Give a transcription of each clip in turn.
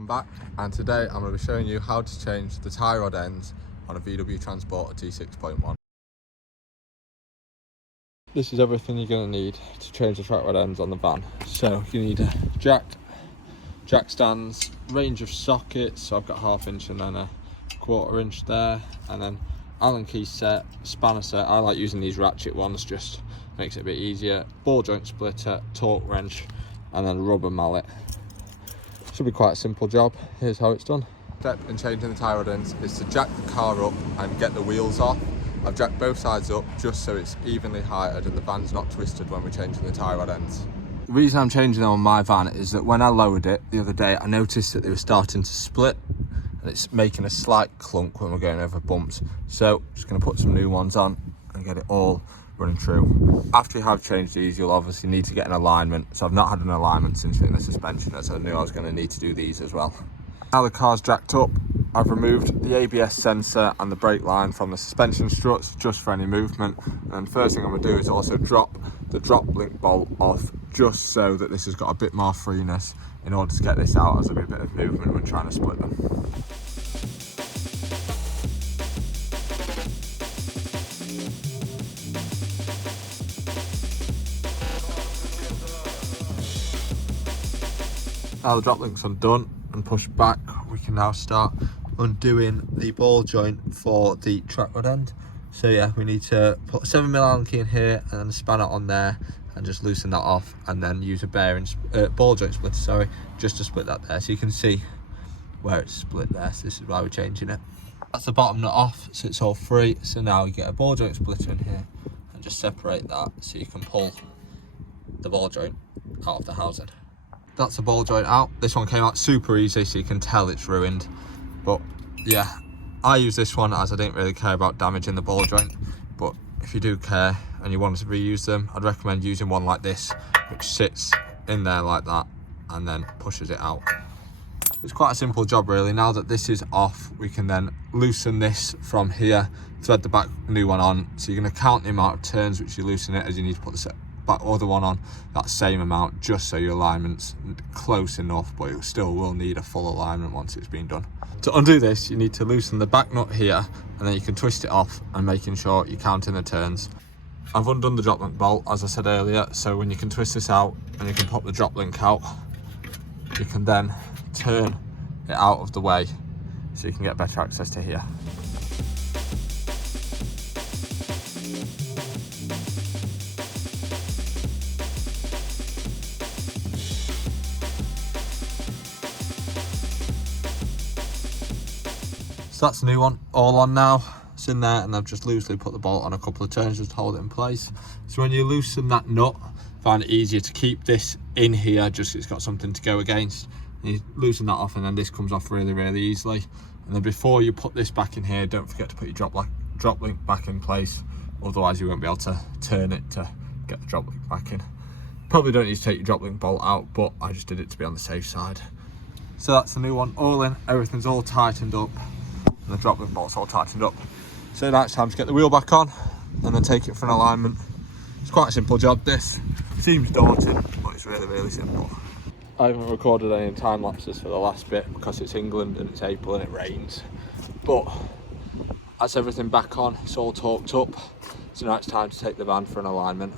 welcome back, and today I'm going to be showing you how to change the tie rod ends on a VW Transporter T6.1. This is everything you're going to need to change the track rod ends on the van. So you need a jack stands, range of sockets, so I've got 1/2 inch and then a 1/4 inch there, and then Allen key set, spanner set. I like using these ratchet ones, just makes it a bit easier. Ball joint splitter, torque wrench, and then rubber mallet. Should be quite a simple job. Here's how it's done. Step in changing the tie rod ends is to jack the car up and get the wheels off. I've jacked both sides up just so it's evenly heighted and the van's not twisted when we're changing the tie rod ends. The reason I'm changing them on my van is that when I lowered it the other day, I noticed that they were starting to split and it's making a slight clunk when we're going over bumps. So I'm just going to put some new ones on and get it all running true. After you have changed these, you'll obviously need to get an alignment. So I've not had an alignment since fitting the suspension, as I knew I was going to need to do these as well. Now the car's jacked up, I've removed the ABS sensor and the brake line from the suspension struts just for any movement. And first thing I'm going to do is also drop the drop link bolt off, just so that this has got a bit more freeness in order to get this out, as there'll be a bit of movement when trying to split them. Now the drop link's undone and pushed back, we can now start undoing the ball joint for the track rod end. So yeah, we need to put a 7mm Allen key in here and then a spanner on there and just loosen that off, and then use a ball joint splitter, just to split that there. So you can see where it's split there, so this is why we're changing it. That's the bottom nut off, so it's all free. So now you get a ball joint splitter in here and just separate that so you can pull the ball joint out of the housing. That's the ball joint out. This one came out super easy, so you can tell it's ruined. But yeah, I use this one as I didn't really care about damaging the ball joint. But if you do care and you want to reuse them, I'd recommend using one like this, which sits in there like that and then pushes it out. It's quite a simple job really. Now that this is off, we can then loosen this from here, thread the back new one on. So you're going to count the amount of turns which you loosen it, as you need to put the other one on that same amount, just so your alignment's close enough, but it still will need a full alignment once it's been done. To undo this, you need to loosen the back nut here, and then you can twist it off and making sure you're counting the turns. I've undone the drop link bolt, as I said earlier, so when you can twist this out and you can pop the drop link out, you can then turn it out of the way so you can get better access to here. So that's the new one, all on now. It's in there, and I've just loosely put the bolt on a couple of turns just to hold it in place. So when you loosen that nut, find it easier to keep this in here, just so it's got something to go against. And you loosen that off, and then this comes off really, really easily. And then before you put this back in here, don't forget to put your drop link back in place. Otherwise you won't be able to turn it to get the drop link back in. Probably don't need to take your drop link bolt out, but I just did it to be on the safe side. So that's the new one, all in, everything's all tightened up. The drop link bolt's all tightened up. So now it's time to get the wheel back on and then take it for an alignment. It's quite a simple job this. Seems daunting, but it's really, really simple. I haven't recorded any time lapses for the last bit because it's England and it's April and it rains. But that's everything back on, it's all torqued up. So now it's time to take the van for an alignment.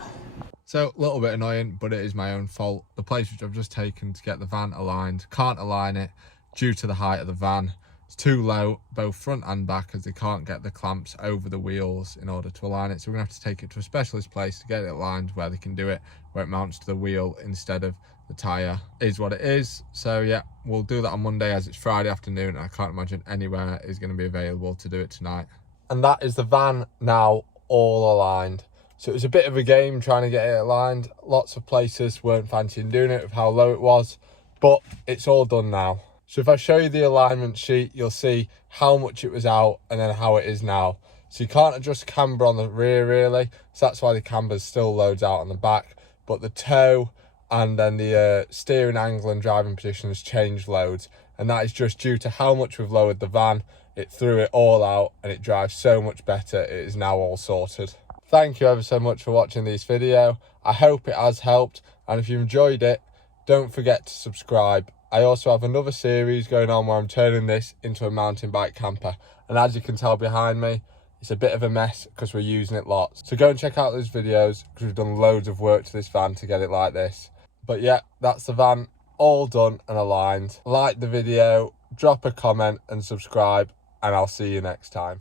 So a little bit annoying, but it is my own fault. The place which I've just taken to get the van aligned, can't align it due to the height of the van. It's too low, both front and back, as they can't get the clamps over the wheels in order to align it. So we're gonna have to take it to a specialist place to get it aligned where they can do it, where it mounts to the wheel instead of the tyre. Is what it is. So yeah, we'll do that on Monday, as it's Friday afternoon and I can't imagine anywhere is going to be available to do it tonight. And that is the van now all aligned. So it was a bit of a game trying to get it aligned. Lots of places weren't fancying doing it with how low it was, but it's all done now. So if I show you the alignment sheet, you'll see how much it was out and then how it is now. So you can't adjust camber on the rear really, so that's why the camber still loads out on the back, but the toe and then the steering angle and driving position has changed loads, and that is just due to how much we've lowered the van. It threw it all out and it drives so much better. It is now all sorted. Thank you ever so much for watching this video. I hope it has helped, and if you enjoyed it, don't forget to subscribe I also have another series going on where I'm turning this into a mountain bike camper. And as you can tell behind me, it's a bit of a mess because we're using it lots. So go and check out those videos because we've done loads of work to this van to get it like this. But yeah, that's the van all done and aligned. Like the video, drop a comment and subscribe, and I'll see you next time.